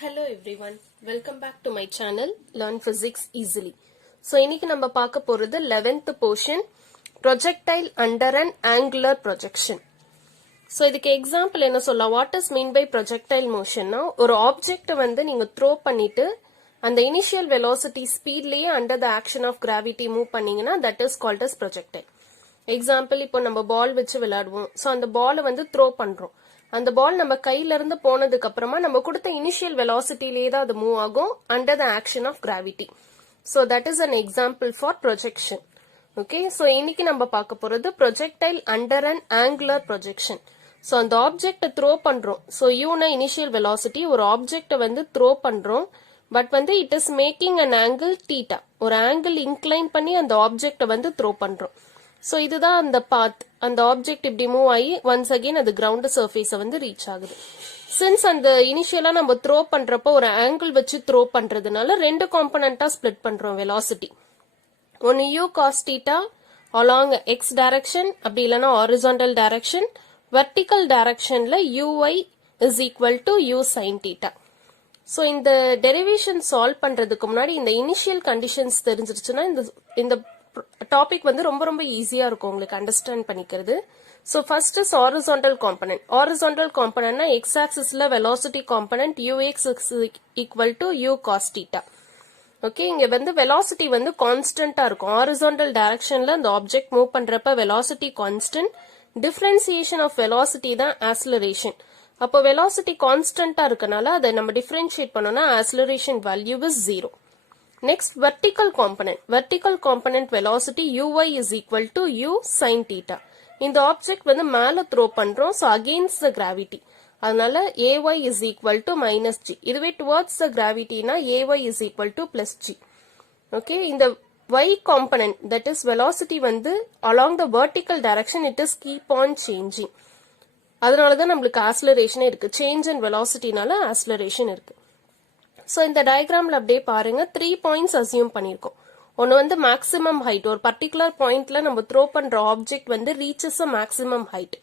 Hello everyone, welcome back to my channel Learn Physics Easily. So இன்னைக்கு நம்ம பார்க்க போறது 11th portion projectile under an angular projection. So இதுக்கு example என்ன சொல்லலாம், what is mean by projectile motion னா ஒரு ஆப்ஜெக்ட் வந்து நீங்க த்ரோ பண்ணிட்டு அந்த இனிஷியல் வெலாசிட்டி ஸ்பீட்லயே under the action of gravity move பண்ணீங்கன்னா that is called as projectile. Example இப்போ நம்ம பால் வச்சு விளையாடுவோம். ஸோ அந்த பாலை வந்து த்ரோ பண்றோம். அந்த பால் நம்ம கையில இருந்து போனதுக்கு அப்புறமா நம்ம கொடுத்த இனிஷியல் வெலாசிட்டிலேயே தான் அது மூவ் ஆகும் under the action of gravity. So that is an example for projection. Okay, so இன்னைக்கு நம்ம பார்க்க போறது projectile under an angular projection. So அந்த ஆப்ஜெக்டை த்ரோ பண்றோம். ஸோ யூனா இனிஷியல் வெலாசிட்டி, ஒரு ஆப்ஜெக்டை வந்து த்ரோ பண்றோம். பட் வந்து it is making an angle theta, ஒரு ஆங்கிள் இன்க்ளைன் பண்ணி அந்த ஆப்ஜெக்டை வந்து த்ரோ பண்றோம். ஸோ இதுதான் அந்த பாத். அந்த ஆப்ஜெக்ட் இப்படி மூவ் ஆகி ஒன்ஸ் அகெயின் அது கிரவுண்ட் சர்ஃபேஸை வந்து ரீச் ஆகுது. சின்ஸ் அந்த இனிஷியலா நம்ம த்ரோ பண்றப்போ ஒரு ஆங்கிள் வச்சு த்ரோ பண்றதுனால ரெண்டு காம்பனண்டா ஸ்பிளிட் பண்றோம் வெலாசிட்டி. ஒன்னு U cos theta along X direction, அப்படி இல்லைன்னா ஹாரிசான்டல் டைரக்ஷன். வெர்டிக்கல் டைரக்ஷன்ல U Y is equal to U sine theta. So இந்த டெரிவேஷன் சால்வ் பண்றதுக்கு முன்னாடி இந்த இனிஷியல் கண்டிஷன்ஸ் தெரிஞ்சிருச்சுன்னா இந்த டாபிக் வந்து ரொம்ப ரொம்ப ஈஸியா இருக்கும் உங்களுக்கு அண்டர்ஸ்டாண்ட் பண்ணிக்கிறது. So first is horizontal component. Horizontal காம்பனன்ட்னா எக்ஸ் ஆக்சிஸ்ல velocity component u x equal to u cos theta. Okay, இங்க வந்து வெலாசிட்டி வந்து கான்ஸ்டன்டா இருக்கும். ஹாரிசான்டல் டைரக்ஷன்ல அந்த ஆப்ஜெக்ட் மூவ் பண்றப்ப velocity constant. Differentiation of velocity தான் ஆக்ஸலரேஷன். அப்போ வெலாசிட்டி கான்ஸ்டன்டா இருக்கனால அதை நம்ம டிஃபரன்ஷியேட் பண்ணோம்னா acceleration value is 0. Next, vertical component. Vertical component velocity uy is equal to u sin theta. இந்த ஆப்ஜெக்ட் வந்து மேல த்ரோ பண்றோம். so against the gravity. அதனால ay is equal to minus g. இதுவே towards the gravity னா ay is equal to plus g. Okay, இந்த y component, that is velocity வந்து along the vertical direction it is keep on changing. அதனாலதான் நம்மளுக்கு acceleration இருக்கு. Change in velocity நால acceleration இருக்கு. So இந்த டயக்ராம்ல அப்படியே பாருங்க, 3 பாயிண்ட்ஸ் அசியூம் பண்ணிருக்கோம். ஒன்னு வந்து மேக்ஸிமம் ஹைட், ஒரு பர்டிகுலர் பாயிண்ட்ல நம்ம த்ரோ பண்ற ஆப்ஜெக்ட் வந்து ரீச்சஸ் அ மேக்ஸிமம் ஹைட்.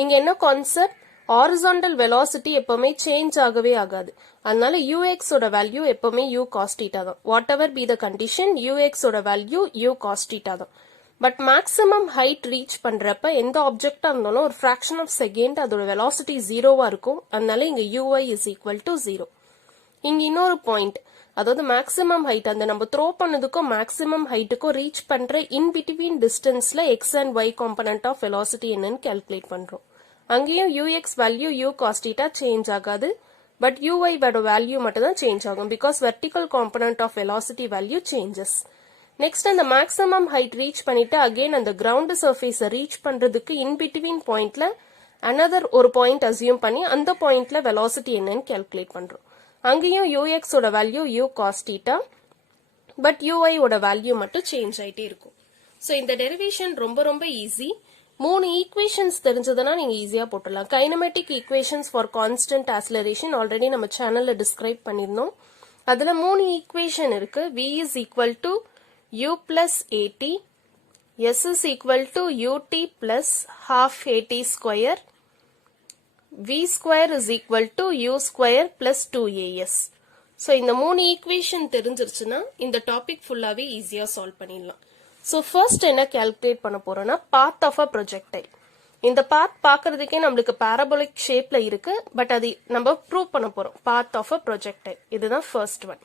இங்க என்ன கான்செப்ட், ஹாரிசான்டல் வெலாசிட்டி எப்பவுமே சேஞ்ச் ஆகவே ஆகாது. அதனால யூஎக்ஸ் ஓட வேல்யூ எப்பவுமே யூ காஸ் தீட்டா தான். Whatever be the condition, U X ஓட வேல்யூ யூ காஸ் தீட்டா தான். பட் மேக்ஸிமம் ஹைட் ரீச் பண்றப்ப எந்த ஆப்ஜெக்டா இருந்தாலும் ஒரு ஃபிராக்ஷன் ஆஃப் செகண்ட் அதோட வெலாசிட்டி 0வா இருக்கும். அதனால இங்க யூஐ இஸ் ஈக்குவல் டு 0. இங்க இன்னொரு பாயிண்ட், அதாவது மேக்ஸிமம் ஹைட், அந்த நம்ம த்ரோ பண்ணதுக்கும் மேக்ஸிமம் ஹைட்டுக்கும் ரீச் பண்ற இன் பிட்வீன் டிஸ்டன்ஸ்ல x and y component of velocity என்னன்னு கால்குலேட் பண்றோம். அங்கேயும் u x value you cos theta change ஆகாது. பட் யூஐ வேல்யூ மட்டும் தான் சேஞ்ச் ஆகும். Because vertical component of velocity value changes. Next அந்த மேக்ஸிமம் ஹைட் ரீச் பண்ணிட்டு அகைன் அந்த கிரவுண்ட் சர்ஃபேஸை ரீச் பண்றதுக்கு இன் பிட்வீன் பாயிண்ட்ல அனதர் ஒரு பாயிண்ட் அசியூம் பண்ணி அந்த பாயிண்ட்ல வெலாசிட்டி என்னன்னு கால்குலேட் பண்றோம். அங்கேயும் ux ஓட value u cos theta, but ui ஓட வேல்யூ மட்டும் சேஞ்ச் ஆயிட்டே இருக்கும். ஸோ இந்த டெரிவேஷன் ரொம்ப ரொம்ப ஈஸி. 3 ஈக்குவேஷன்ஸ் தெரிஞ்சதுன்னா நீங்க ஈஸியா போட்டுடலாம். Kinematic equations for constant acceleration already நம்ம சேனல்ல டிஸ்கிரைப் பண்ணிருந்தோம். அதுல 3 ஈக்குவேஷன் இருக்கு. v is equal to u plus at, s is equal to ut plus half at square, v square is equal to u square plus 2as. So இந்த 3 equation தெரிஞ்சிருச்சுன்னா இந்த topic ஃபுல்லாவே ஈஸியா solve பண்ணிடலாம். So first என்ன calculate பண்ண போறோம்னா பாத் of a projectile. இந்த பாத் பார்க்கறதுக்கே நம்மளுக்கு பாராபோலிக் ஷேப்ல இருக்கு. பட் அது நம்ம ப்ரூவ் பண்ண போறோம். பாத் ஆஃப் அ ப்ரொஜெக்டைல் இதுதான் ஃபர்ஸ்ட் ஒன்.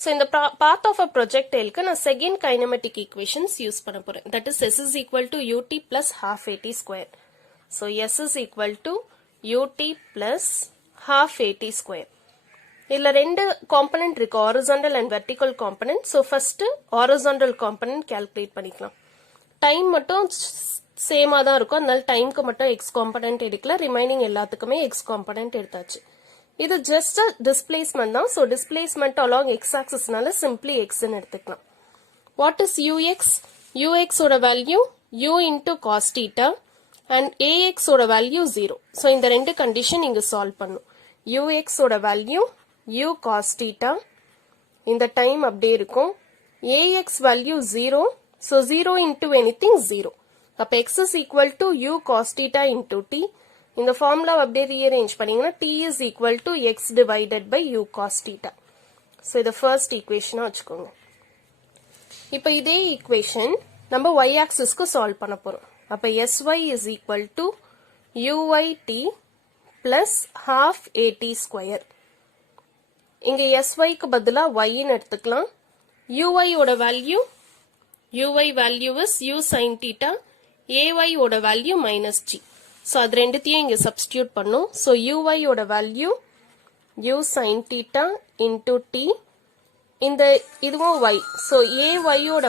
ஸோ இந்த பாத் ஆஃப் அ ப்ரொஜெக்டைலுக்கு நான் செகண்ட் கைனமேட்டிக் ஈக்குவேஷன்ஸ் யூஸ் பண்ண போறேன். That is s is equal to ut plus half at square. So s is equal to ut plus half at square. இதுல ரெண்டு component இருக்கு, horizontal and vertical component. So first horizontal component calculate பண்ணிக்கலாம். Time மட்டும் சேமா தான் இருக்கும். அதனால டைம்க்கு மட்டும் எக்ஸ் காம்பனன்ட் எடுக்கல, ரிமைனிங் எல்லாத்துக்குமே எக்ஸ் காம்பனன்ட் எடுத்தாச்சு. இது ஜஸ்ட் டிஸ்பிளேஸ்மெண்ட் தான். ஸோ டிஸ்பிளேஸ்மெண்ட் அலாங் எக்ஸ் ஆக்சிஸ்னால சிம்பிளி எக்ஸ்ன்னு எடுத்துக்கலாம். What is u x? யூஎக்ஸ் ஓட value u into cos theta and ax ஓட வேல்யூ 0. ஸோ இந்த ரெண்டு கண்டிஷன் இங்க சால்வ் பண்ணும். ux ஓட வேல்யூ u cos theta, இந்த டைம் அப்படியே இருக்கும். ax value 0. So 0 into anything 0. அப்ப x is equal to u cos theta into t. இந்த ஃபார்முலா அப்படியே ரீஅரேஞ்ச் பண்ணீங்கன்னா t is equal to x divided by u cos theta. So இதை first ஈக்குவேஷனாக வச்சுக்கோங்க. இப்போ இதே ஈக்குவேஷன் நம்ம y ஆக்சிஸ்க்கு சால்வ் பண்ண போகிறோம். அப்போ sy is equal to uyt plus half at square. இங்கே syக்கு பதிலாக yன்னு எடுத்துக்கலாம். uy ஓட value is u sin theta, ay ஓட வேல்யூ minus g. ஸோ அது ரெண்டுத்தையும் இங்கே சப்ஸ்டியூட் பண்ணும். ஸோ uy ஓட value u sin theta into t, இந்த இதுவும் y. ஸோ ay ஓட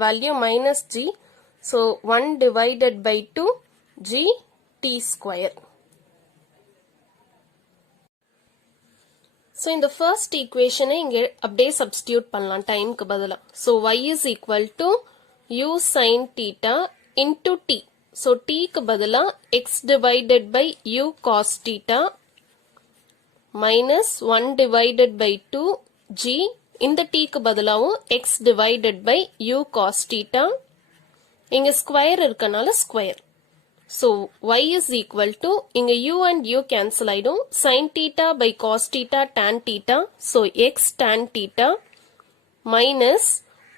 value minus g. So 1 divided by 2 g t square. So இந்த ஃபர்ஸ்ட் ஈக்குவேஷனை இங்கே அப்படியே சப்ஸ்டியூட் பண்ணலாம் டைமுக்கு பதிலாக. So y is equal to u sin theta into t. So t க்கு பதிலா x divided by u cos theta minus 1 divided by 2 g. இந்த t க்கு பதிலாவும் x divided by u cos theta. இங்க ஸ்கொயர் இருக்கனால square. So y is equal to, இங்க u and u cancel ஆயிடும். sin theta by cos theta tan theta. So x tan theta minus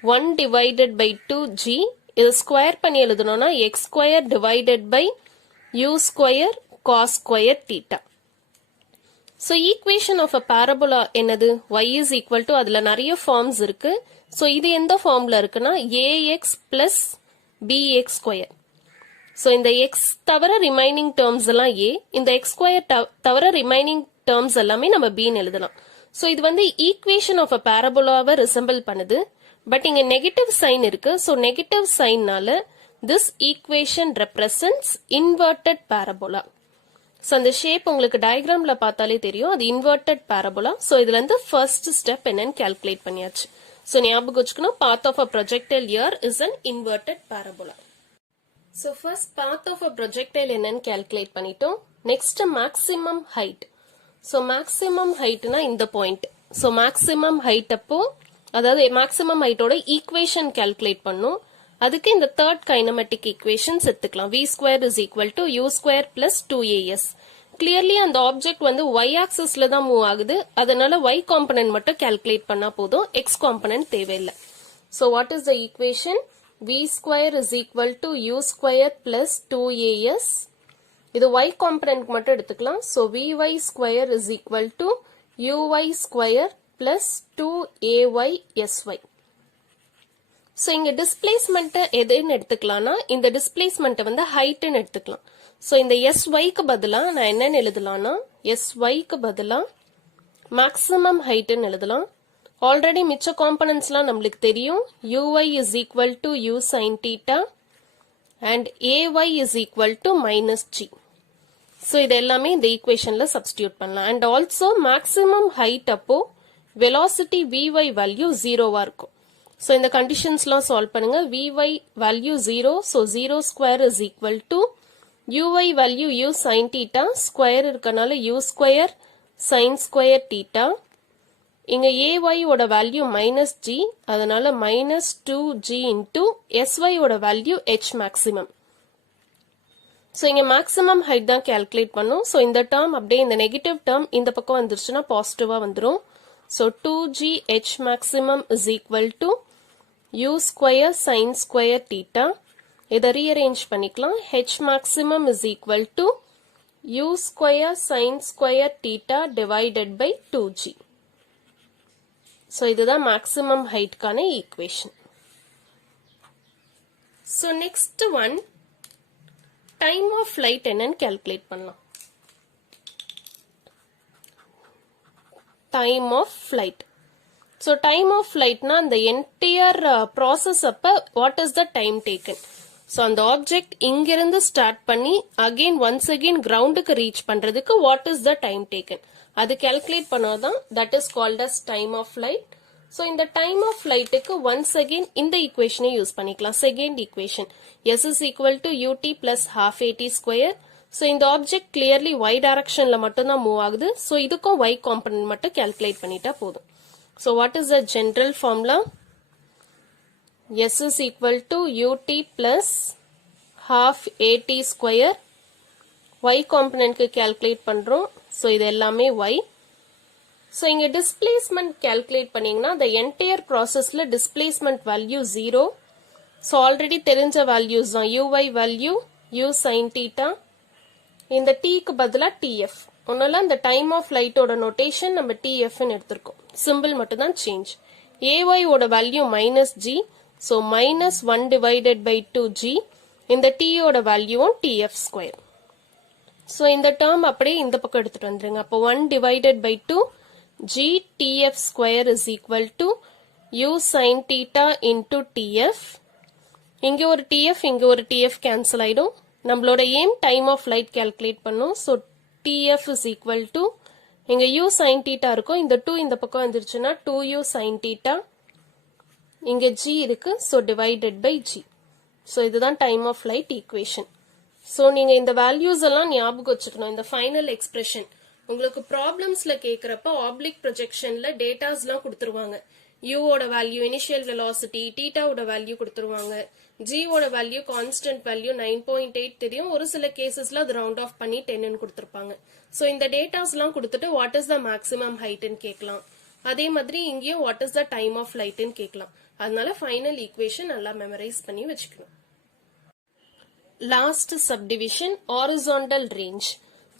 1 divided by 2g. இது square பண்ணி எழுதணும்னா x square divided by u square cos square theta. So equation of a parabola என்னது? y is equal to, அதுல நிறைய forms இருக்கு. So இது எந்த ஃபார்ம்ல இருக்குன்னா ax plus bx square. So இந்த x தவிர ரிமைனிங் டேர்ம்ஸ் எல்லாம் a, இந்த x square தவிர ரிமைனிங் டேர்ம்ஸ் எல்லாமே நம்ம bன்னு எழுதலாம். So இது வந்து ஈக்குவேஷன் ஆஃப் அ பாரபோலாவை ரிசம்பிள் பண்ணுது. பட் இங்க நெகட்டிவ் சைன் இருக்கு. ஸோ நெகட்டிவ் சைன்னால this equation represents inverted parabola. So அந்த ஷேப் உங்களுக்கு டயக்ராம்ல பார்த்தாலே தெரியும், அது இன்வெர்டட் பாரபோலா. ஸோ இதுல இருந்து ஃபர்ஸ்ட் ஸ்டெப் என்னன்னு கால்குலேட் பண்ணியாச்சு. ஸோ ஞாபகம் வச்சுக்கணும், path of a projectile year is an inverted parabola. So first path of a projectile என்னன்னு கால்குலேட் பண்ணிட்டோம். Next maximum height. So maximum ஹைட்னா இந்த பாயிண்ட். ஸோ மேக்ஸிமம் ஹைட் அப்போ, அதாவது மேக்ஸிமம் ஹைட்டோட ஈக்குவேஷன் கால்குலேட் பண்ணும். அதுக்கு இந்த தேர்ட் கைனமெட்டிக் ஈக்குவேஷன்ஸ் எடுத்துக்கலாம். v square is equal to u square plus 2as. Clearly அந்த ஆப்ஜெக்ட் வந்து y ஆக்சிஸ்ல தான் மூவ் ஆகுது. அதனால y காம்பனன்ட் மட்டும் கால்குலேட் பண்ணா போதும், x காம்பனன்ட் தேவையில்லை. So what is the equation? v square is equal to u square plus 2as. இது y காம்பனன்ட் மட்டும் எடுத்துக்கலாம். So vy square is equal to uy square plus 2ay/sy. So இங்க displacement எதுன்னு எடுத்துக்கலாம்னா, இந்த displacement வந்து heightன்னு எடுத்துக்கலாம். So இந்த sy க்கு பதிலா நான் என்னன்னு எழுதலாம்னா, sy க்கு பதிலா maximum heightன்னு எழுதலாம். ஆல்ரெடி மிச்ச காம்பனன்ட்ஸ்லாம் நம்மளுக்கு தெரியும். uy is equal to u sin theta and ay is equal to minus g. So இது எல்லாமே இந்த ஈக்குவேஷன்ல சப்ஸ்டியூட் பண்ணலாம். And also maximum height அப்போ velocity vy value 0வா இருக்கும். So இந்த கண்டிஷன்ஸ்லாம் சால்வ் பண்ணுங்க. vy value 0, so 0 square is equal to uy value u sin theta, square இருக்கனால u square sin square theta. இங்க ay ஓட வேல்யூ minus g, அதனால minus 2g into sy ஓட value h maximum. So இங்க maximum height தான் calculate பண்ணும். So இந்த term அப்படியே இந்த negative term இந்த பக்கம் வந்துருச்சுன்னா பாசிட்டிவா வந்துரும். So 2g h maximum is equal to u square sin square theta. இதை rearrange பண்ணிக்கலாம். h maximum is equal to u square sin square theta divided by 2g. So இதுதான் maximum height கான equation. So next one, time of flight என்னன்னு calculate பண்ணலாம். Time of flight. So time of flight na the entire process appa what is the time taken? So அந்த object இங்கிருந்து start பண்ணி again once again ground க்கு reach பண்றதுக்கு what is the time taken? அது calculate பண்ணாதான் that is called as time of flight. So இந்த time of flight க்கு once again இந்த equation use பண்ணிக்கலாம். Second equation, s is equal to ut plus half at square. So இந்த object clearly y directionல மட்டும்தான் move ஆகுது. So இதுக்கும் y component மட்டும் calculate பண்ணிட்டா போதும். So what is the general formula? S is equal to ut plus half at square. Y component க்கு calculate பண்றோம். So இது எல்லாமே y. So இங்க displacement calculate பண்ணீங்கன்னா the entire processல displacement value 0. So already தெரிஞ்ச values தான் uy value u sin theta. இந்த t க்கு பதிலா tf. ஒன்னால இந்த time of light ஓட notation நம்ம tf ன்னு எடுத்திருக்கோம். Symbol மட்டும் தான் change. ay ஓட value minus g. So minus 1 divided by 2g. இந்த t ஓட value tf square. So இந்த term அப்படியே இந்த பக்கம் எடுத்துட்டு வந்துருங்க. அப்போ 1 divided by 2 g tf square is equal to u sin theta into tf. இங்க ஒரு tf இங்க ஒரு tf cancel ஆயிடும். நம்மளோட aim time of light calculate பண்ணும். So tf is equal to இங்க u sin theta இருக்கும். இந்த 2 இந்த பக்கம் வந்துருச்சுன்னா 2u sin theta. இங்க g இருக்கு. So divided by g. So இதுதான் time of light equation. So நீங்க இந்த values எல்லாம் ஞாபகம் வச்சுக்கணும். இந்த final expression உங்களுக்கு ப்ராப்ளம்ஸ்ல கேக்குறப்ப oblique projectionல டேட்டாஸ்லாம் கொடுத்துருவாங்க. u ஓட வேல்யூ இனிஷியல் வெலாசிட்டி, θ ஓட வேல்யூ கொடுத்துருவாங்க. g ஓட வேல்யூ கான்ஸ்டன்ட் வேல்யூ 9.8 தெரியும். ஒரு சில கேசஸ்ல அது ரவுண்ட் ஆஃப் பண்ணி 10 ன்னு கொடுத்திருப்பாங்க. சோ இந்த டேட்டாஸ்லாம் கொடுத்துட்டு what is the maximum height ன்னு கேட்கலாம். அதே மாதிரி இங்கேயும் what is the time of light ன்னு கேட்கலாம். அதனால ஃபைனல் ஈக்குவேஷன் நல்லா மெமரைஸ் பண்ணி வச்சுக்கணும். Last subdivision horizontal range.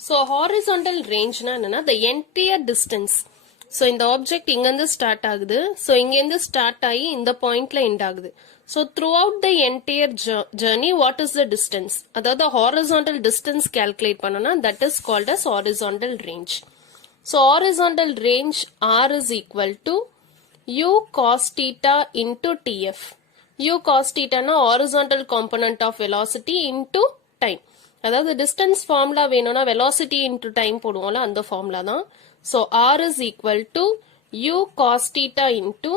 So horizontal range na enna the entire distance. So இந்த object இங்க இருந்து ஸ்டார்ட் ஆகுது. So இங்க இருந்து ஸ்டார்ட் ஆகி இந்த பாயிண்ட்ல எண்ட் ஆகுது. So throughout the entire journey what is the distance? அதாவது horizontal distance calculate பண்ணனும்னா that is called as horizontal range. So horizontal range r is equal to u cos theta into tf. u cos theta na horizontal component of velocity into time. அதாவது distance formula வேணும்னா velocity into time போடுவோம்ல அந்த formula தான். So r is equal to u cos theta into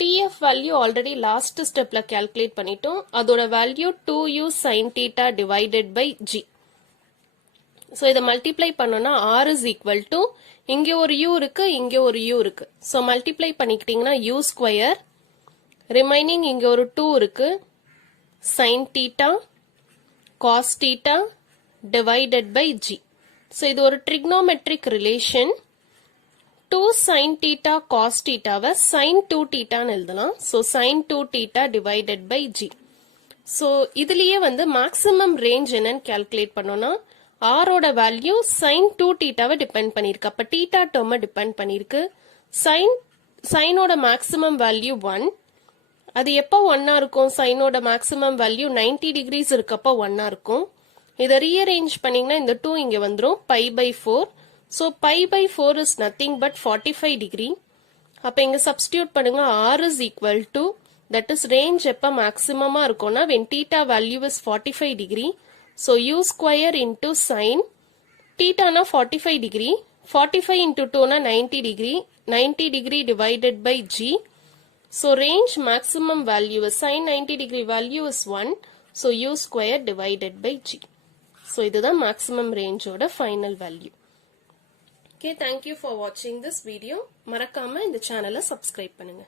tf value already last stepல calculate பண்ணிட்டோம். அதோட value 2u sin theta divided by g. So இதை multiply பண்ணோம்னா r is equal to இங்க ஒரு u இருக்கு இங்க ஒரு u இருக்கு. So multiply பண்ணிக்கிட்டீங்கன்னா u square remaining இங்க ஒரு 2 இருக்கு sin theta cos theta divided by g. So இது ஒரு trigonometric relation. 2 sin theta cos theta வை sin 2 theta ன்னு எழுதலாம். So sin 2 theta divided by g. So இதுலயே வந்து maximum range என்னன்னு calculate பண்ணோம்னா r ஓட வேல்யூ sin 2 theta வை டிபெண்ட் பண்ணிருக்கு. அப்ப theta term டிபெண்ட் பண்ணிருக்கு. sin ஓட maximum value 1. அது எப்போ 1 இருக்கும்? sin ஓட maximum value 90 degrees இருக்கப்ப 1 இருக்கும். இதை rearrange பண்ணீங்கன்னா இந்த 2 இங்க வந்துரும் pi by 4. So pi by 4 is nothing but 45 degree. அப்ப இங்க substitute பண்ணுங்க r is equal to that is range எப்ப maximum இருக்கும்னா when theta value is 45 degree. So u square into sin theta na 45 degree. 45 into 2 na 90 degree. 90 degree divided by g. So range maximum value is sin 90 degree value is 1. So u square divided by g. So இதுதான் maximum range ஓட final value. Okay, thank you for watching this video. மறக்காம இந்த சேனலை subscribe பண்ணுங்க.